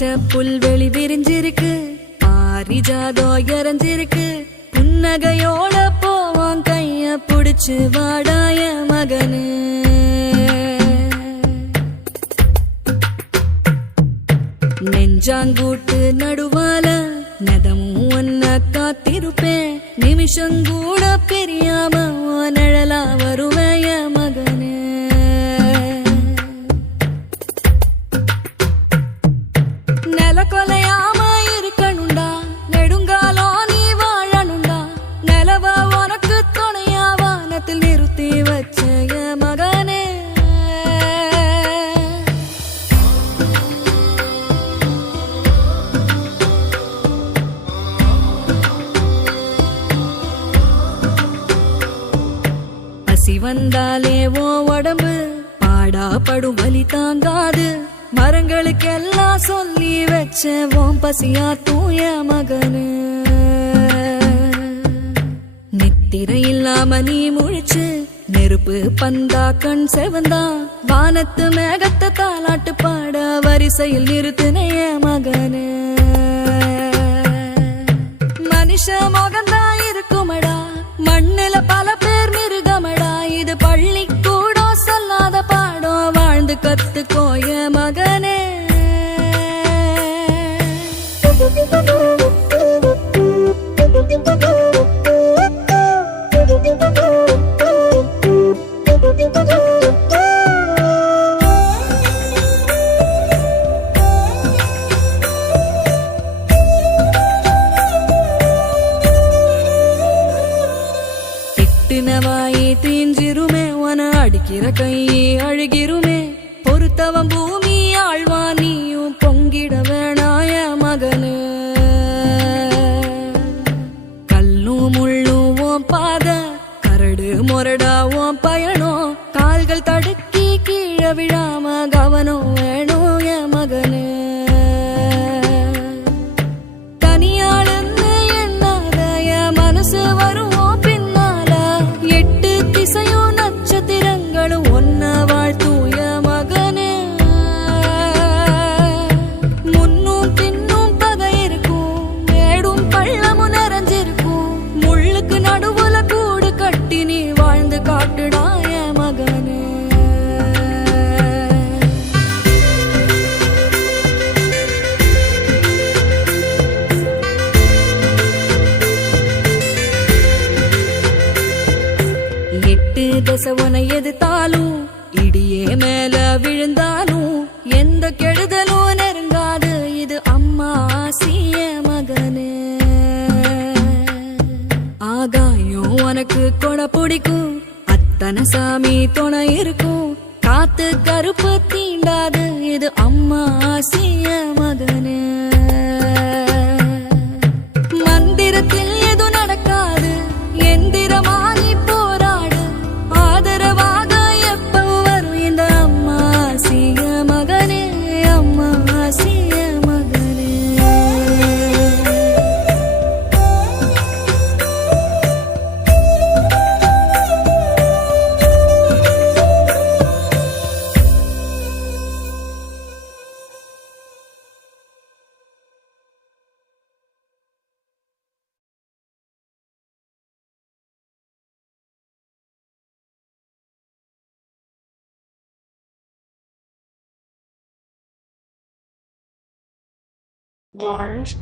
பச்சை புல்வெளி விரிஞ்சிருக்கு, பாரிஜாதம் இறஞ்சிருக்கு. புன்னகையோட போவான் கைய புடிச்சு வாடாய மகனு. நெஞ்சாங்கூட்டு நடுவால நதமும் ஒன்ன காத்திருப்பேன். நிமிஷங்கூட பிரியாம நிழலா வருவேய மகனே. நில கொலையாம இருக்கணுண்டா, நெடுங்காலம் நீ வாழணுண்டா. நிலவ உனக்கு துணையா வானத்தில் நிறுத்தி வச்சய மகனே. பசி வந்தாலே ஓ உடம்பு பாடா படும் வலி தாங்காது. மரங்களுக்கெல்லாம் சொல்லி வச்ச ஓம் பசியா தூய மகனு. நித்திரை இல்லாம நீ முழிச்சு நெருப்பு பந்தா கண் செவந்தா. வானத்து மேகத்தை தாலாட்டு பாட வரிசையில் நிறுத்தினைய மகனு. மனுஷ முகந்தா இருக்குமடா, மண்ணுல பல பேர் மிருகமடா. இது பள்ளி கூட சொல்லாத பாடம், வாழ்ந்து கத்துக்கோய மகனே. தினவாயி தீஞ்சிருமே, உன அடிக்கிற கையே அழுகிருமே. பொறுத்தவன் பூமி ஆழ்வா, நீயும் பொங்கிட வேணாய மகனு. கல்லும் முள்ளும் ஓம் பாத, கரடு முரடா ஓம் பயணம். கால்கள் தடுக்கி கீழே விழாம கவனம் வேணும் என் மகனு. தனியாளுன்னு எண்ணாத என் மனசு வரும் பின்னால. எட்டு திசையும் நட்சத்திரங்களும் ஒன்ன வாழ்த்தூய மகனே. முன்னும் பின்னும் பகை இருக்கும், மேடும் பள்ளமும் நிறைஞ்சிருக்கும். முள்ளுக்கு நடுவுல கூடு கட்டி நீ வாழ்ந்து காட்டுடாய மகனே. எட்டு தசை உன எதிர்த்தாலும், இடியே மேல விழுந்தாலும், எந்த கெடுதலும் நெருங்காது. இது அம்மா ஆசிய மகனே. ஆகாயம் உனக்கு கொடை பிடிக்கும், அத்தனை சாமி துணை இருக்கும். காத்து கருப்பு தீண்டாது, இது அம்மா ஆசிய மகனே. மந்திரத்தில் எது நடக்காது, எந்திரமா நீ போராடு. ஆதரவாக எப்ப வரும் இந்த அம்மா ஆசிய மகனே. அம்மா ஆசிய மகனே. Orange.